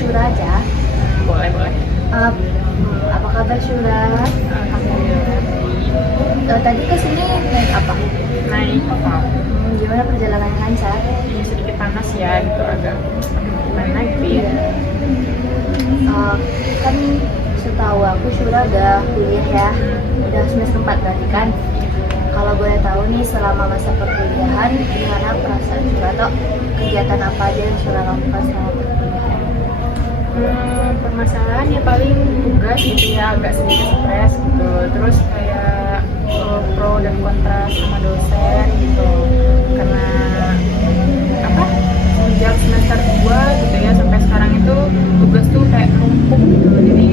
Syura aja. Boleh. Uh, Apa kabar Syura? Alhamdulillah. Tadi kesini naik apa? Naik apa? Gimana perjalanan lancar? Ini sedikit panas ya, gitu agak gimana gitu ya. Kan setahu aku Syura udah kuliah ya, udah semester 4 berarti kan? Kalau boleh tahu nih selama masa perkuliahan gimana perasaan Syura atau kegiatan apa aja yang Syura lakukan selama perkuliahan? Permasalahan ya paling tugas gitu ya, agak sedikit stres gitu. Terus kayak pro dan kontra sama dosen gitu. Karena apa? Sejak semester 2 gitu ya sampai sekarang itu tugas tuh kayak numpuk gitu. Jadi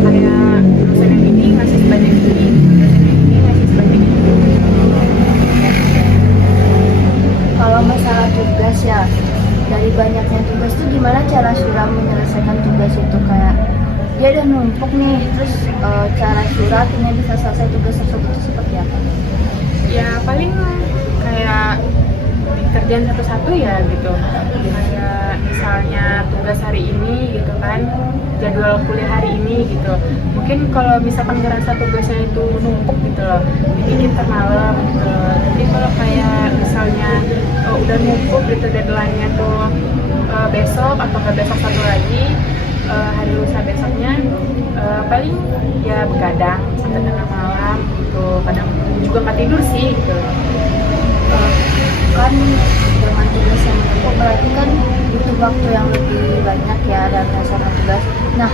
kayak dosen yang ini ngasih sebanyak ini, dosen yang ini ngasih sebanyak ini. Kalau masalah tugas ya, dari banyaknya tugas tuh gimana cara Syura menyelesaikan tugas itu? Kayak dia udah numpuk nih, terus cara Syura akhirnya bisa selesai tugas tersebut itu seperti apa? Ya paling kayak kerjaan satu-satu ya gitu. Kayak misalnya tugas hari ini gitu kan, jadwal kuliah hari ini gitu. Mungkin kalau misalkan ngerasa tugasnya itu numpuk gitu loh, bikin ntar malam gitu loh. Jadi kalau kayak misalnya udah numpuk gitu deadline-nya tuh besok atau nggak besok satu lagi, hari lusa besoknya, paling ya begadang sampai tengah malam gitu. Kadang juga nggak tidur sih gitu. Kan dengan tugas yang menumpuk berarti kan butuh waktu yang lebih banyak ya dalam menyelesaikan tugas. Nah,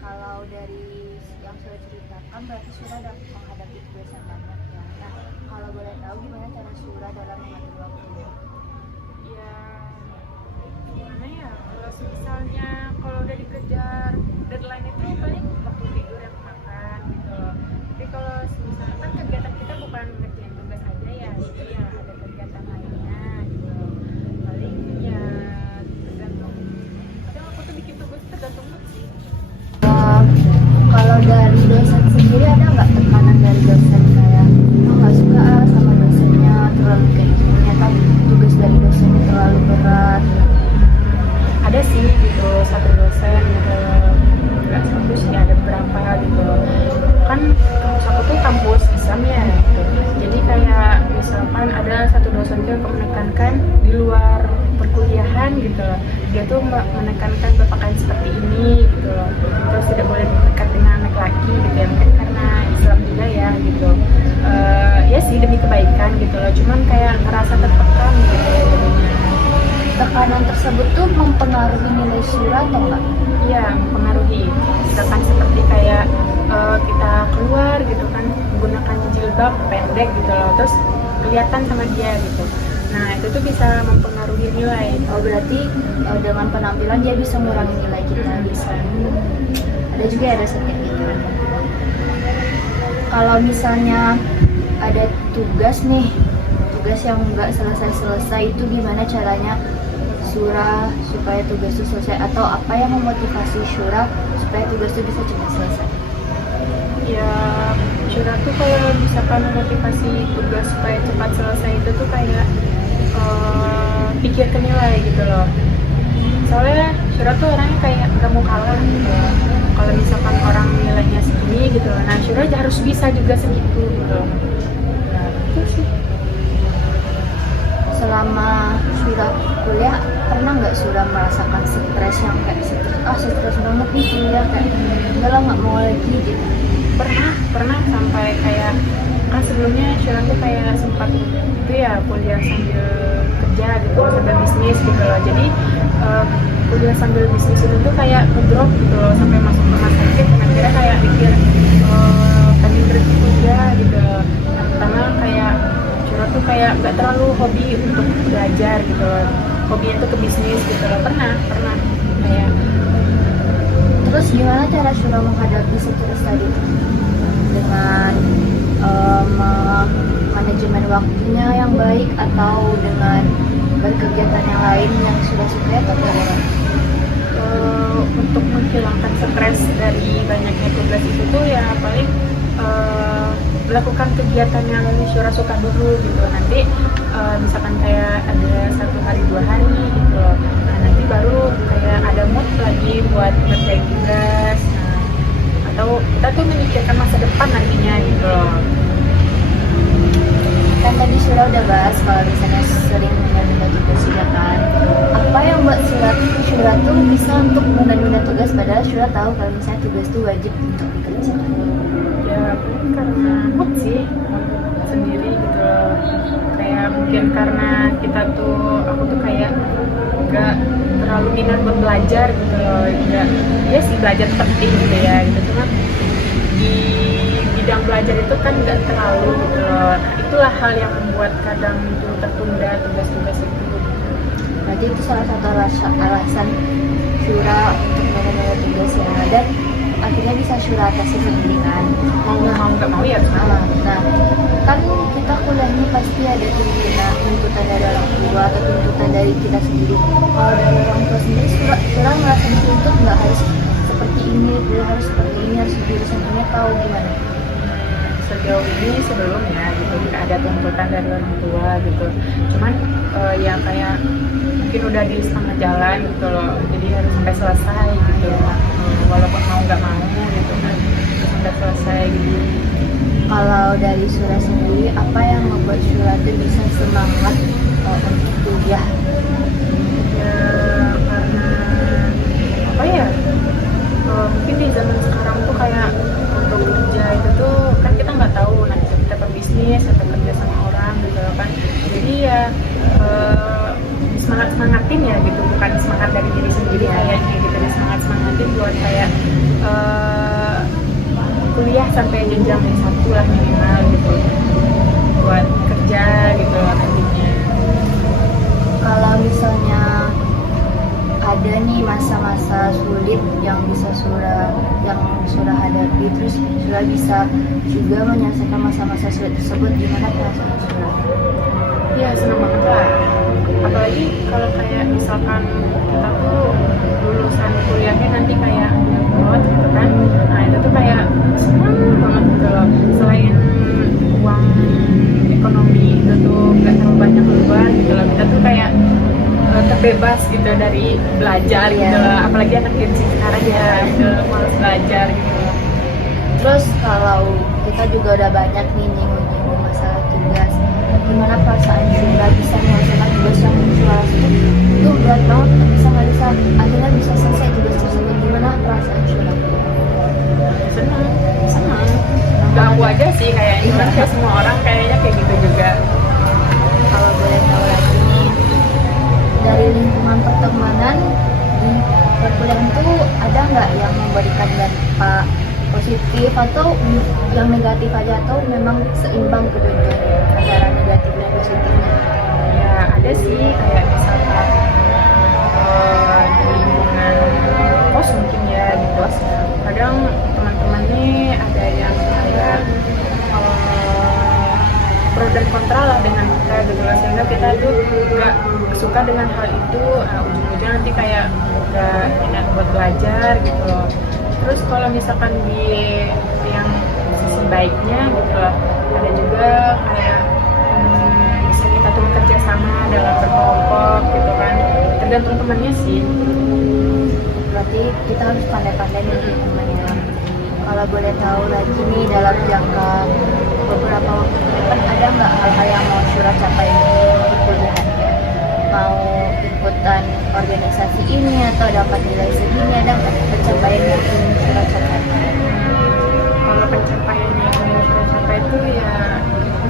kalau dari yang Syura ceritakan berarti Syura udah menghadapi tugas yang banyak ya. Nah, kalau boleh tahu gimana cara Syura dalam mengatur waktu? Ya gimana ya, kalau misalnya kalau udah dikejar deadline itu paling waktu tidur yang makan gitu. Tapi kalau misalkan kegiatan kita bukan ngerjain tugas aja ya, jadi ya ada kegiatan lainnya gitu. Paling ya tergantung, kadang aku tuh bikin tugas tergantung mood sih. Kalau dari dosen sendiri ada nggak tekanan dari dosen kayak nggak suka sama dosennya terlalu kayak gini atau tugas dari dosennya terlalu berat? Ada sih gitu, satu dosen gitu, nggak satu sih, ada beberapa gitu. Kan kampus aku tuh kampus Islam ya gitu. Jadi kayak misalkan ada satu dosen tuh yang menekankan di luar perkuliahan gitu, dia tuh menekankan berpakaian seperti ini gitu loh. Terus tidak boleh dekat dengan anak laki gitu ya, mungkin karena Islam juga ya gitu. Ya sih demi kebaikan gitu loh, cuman kayak ngerasa tertekan gitu jadinya. Tekanan tersebut tuh mempengaruhi nilai Syura atau enggak? Iya, mempengaruhi. Misalkan seperti kayak kita keluar gitu kan, menggunakan jilbab pendek gitu loh, terus kelihatan sama dia gitu. Nah, itu tuh bisa mempengaruhi nilai. Oh, berarti dengan penampilan dia bisa mengurangi nilai kita bisa. Ada juga ya dosen kayak gitu. Kalau misalnya ada tugas nih, tugas yang nggak selesai-selesai itu gimana caranya Syura supaya tugas itu selesai, atau apa yang memotivasi Syura supaya tugas itu bisa cepat selesai? Ya, Syura tuh kalau misalkan motivasi tugas supaya cepat selesai itu tuh kayak pikir ke nilai gitu loh. Soalnya Syura tuh orangnya kayak nggak mau kalah gitu. Kalau misalkan orang nilainya segini gitu, nah Syura harus bisa juga segitu gitu. Nah, itu sih. Selama Syura kuliah pernah nggak Syura merasakan stres yang kayak stres banget nih kuliah, kayak udah lah nggak mau lagi gitu? Pernah sampai kayak kan sebelumnya Syura tuh kayak sempat itu ya kuliah sambil kerja gitu, sambil bisnis gitu loh. Jadi kuliah sambil bisnis itu tuh kayak ngedrop gitu loh, sampai masuk rumah sakit dan akhirnya kayak mikir pengen berhenti kuliah gitu loh. Nah, pertama kayak Syura tuh kayak nggak terlalu hobi untuk belajar gitu loh, hobinya tuh ke bisnis gitu loh. Pernah kayak. Terus gimana cara Syura menghadapi stres tadi dengan manajemen waktunya yang baik atau dengan berkegiatan yang lain yang Syura sukai atau bagaimana? Untuk menghilangkan stres dari banyaknya tugas itu tuh ya paling melakukan kegiatan yang Syura suka dulu gitu. Nanti misalkan kayak ada 1 hari 2 hari gitu, nah nanti baru kayak ada mood untuk menunda tugas padahal Syura tahu kalau misalnya tugas itu wajib untuk dikerjakan? Ya mungkin karena mood sih, mood sendiri gitu loh. Kayak mungkin karena aku tuh kayak gak terlalu minat buat belajar gitu loh. Ya sih belajar penting gitu ya gitu, cuma di bidang belajar itu kan gak terlalu gitu loh. Nah itulah hal yang membuat kadang itu tertunda tugas-tugas itu. Berarti itu salah satu alasan Syura untuk menunda tugas yang ada, akhirnya bisa Syura atasi sendiri kan. Mau nggak mau ya harus mau. Nah, kan kita kuliah ini pasti ada tuntutan dari orang tua atau tuntutan dari kita sendiri. Kalau dari orang tua sendiri, Syura merasa dituntut nggak harus seperti ini, harus seperti ini, harus jurusan ini, tahu gimana? Sejauh ini sebelumnya gitu nggak ada tuntutan dari orang tua gitu, cuman yang kayak mungkin udah di setengah jalan gitu loh, jadi harus sampai selesai gitu, walaupun mau nggak mau gitu kan, harus sampai selesai gitu. Kalau dari Syura sendiri, apa yang membuat Syura tuh bisa semangat untuk kuliah? Ya karena apa ya, mungkin di zaman sekarang tuh kayak untuk kerja itu tuh kan kita nggak tahu nanti kita berbisnis atau kerja sama orang gitu kan, jadi ya semangatin ya gitu, bukan semangat dari diri sendiri kayaknya gitu, semangatin buat kayak kuliah sampai jenjang S1 lah minimal gitu, buat kerja gitu nantinya. Kalau misalnya ada nih masa-masa sulit yang bisa Syura hadapi, terus Syura bisa juga menyelesaikan masa-masa sulit tersebut, gimana perasaan Syura? Ya senang banget lah, apalagi kalau kayak misalkan kita tuh lulusan kuliahnya nanti kayak pilot gitu kan, nah itu tuh kayak senang banget gitu loh. Selain uang ekonomi itu tuh gak terlalu banyak keluar gitu loh, kita tuh kayak terbebas gitu dari belajar gitu loh, apalagi anak generasi sekarang ya gitu, malas belajar gitu loh. Terus kalau kita juga udah banyak nih nyinggung masalah tugas, gimana perasaan Syura bisa menyelesaikan tugas yang Syura itu berat banget, akhirnya bisa selesai tugas tersebut, gimana perasaan Syura? Senang gak aku aja sih kayaknya, cuman kayak semua orang kayaknya kayak gitu juga. Kalau boleh tahu lagi nih, dari lingkungan pertemanan di perkuliahan itu ada nggak yang memberikan dampak positif atau yang negatif aja, atau memang seimbang kedua-duanya antara negatif dan positifnya? Ya ada sih, kayak misalkan di lingkungan kos mungkin ya, di kos kadang teman-teman nih ada yang kayak pro dan kontra lah dengan kita gitu loh, sehingga kita tuh nggak suka dengan hal itu, ujung-ujungnya nanti kayak nggak enak buat belajar gitu loh. Terus kalau misalkan di yang sisi baiknya gitu loh, ada juga kayak bisa kita tuh bekerja sama dalam berkelompok gitu kan, tergantung temannya sih. Berarti kita harus pandai-pandai nih teman-teman. Kalau boleh tahu lagi nih, dalam jangka beberapa waktu ke depan ada nggak hal-hal yang mau Syura capai di perkuliahannya? Mau ikutan organisasi ini atau dapat nilai segini, ada nggak pencapaian yang ingin Syura capai? Kalau pencapaian yang ingin Syura capai itu ya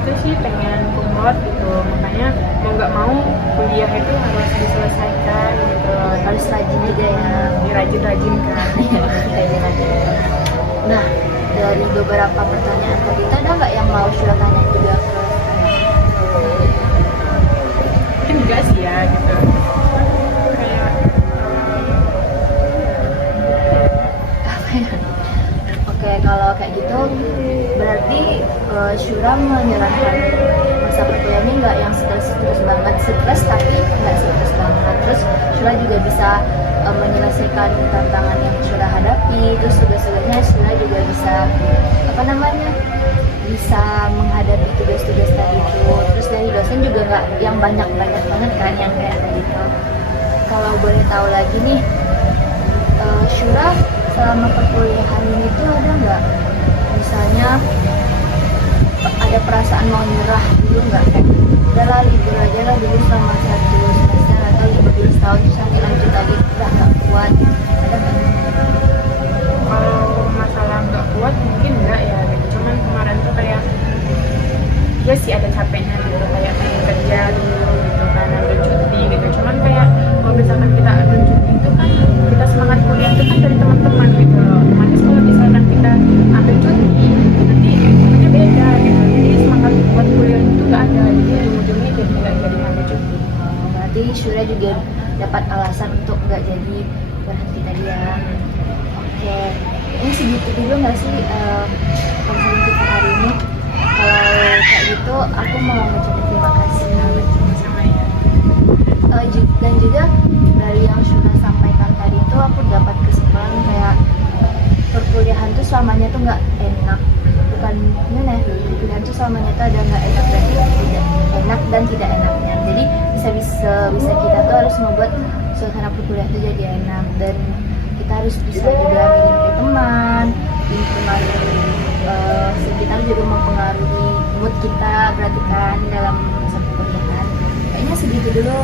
itu sih pengen kumlot gitu, makanya mau nggak mau kuliah itu harus diselesaikan gitu, Harus rajin aja ya. dirajin-rajin kan. Rajin-rajin. Nah, dari beberapa pertanyaan tadi, ada nggak yang mau Syura tanya juga ke Mungkin enggak sih ya gitu, kayak apa ya? Oke, kalau kayak gitu berarti Syura menjalankan masa perkuliahan ini nggak yang stres banget, stres tapi nggak stres banget. Terus Syura juga bisa menyelesaikan tantangan yang Syura hadapi, terus tugas-tugasnya Syura juga bisa bisa menghadapi tugas-tugas tadi itu. Terus dari dosen juga nggak yang banyak-banyak banget kan, yang kayak tadi itu. Kalau boleh tahu lagi nih, Syura selama perkuliahan ini tuh ada nggak misalnya ada perasaan mau nyerah dulu nggak, kayak udahlah libur aja lah dulu selama 1 semester atau libur dulu setahun, terus nanti lanjut lagi udah nggak kuat, juga dapat alasan untuk nggak jadi berhenti tadi ya. Oke, ini segitu dulu nggak sih konten kita hari ini. Kalau kayak gitu aku mau mengucapkan terima kasih sama ya. Dan juga dari yang sudah sampaikan tadi itu aku dapat kesimpulan kayak perkuliahan tuh selamanya tuh nggak enak, bukan gimana ya, perkuliahan tuh selamanya tuh ada nggak enak dan tidak enak dan tidak enaknya. Jadi bisa kita tuh harus membuat suasana perkuliahan tuh jadi enak, dan kita harus bisa juga milih teman, lingkungan sekitar juga mempengaruhi mood kita berarti kan dalam masa perkuliahan. Kayaknya segitu dulu.